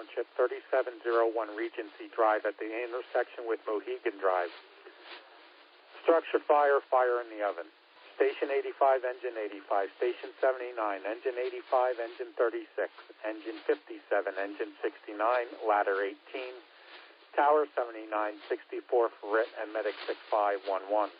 Township, 3701 Regency Drive at the intersection with Mohegan Drive. Structure fire, fire in the oven. Station 85, engine 85, station 79, engine 85, engine 36, engine 57, engine 69, ladder 18, tower 79, 64 for RIT, and medic 6511.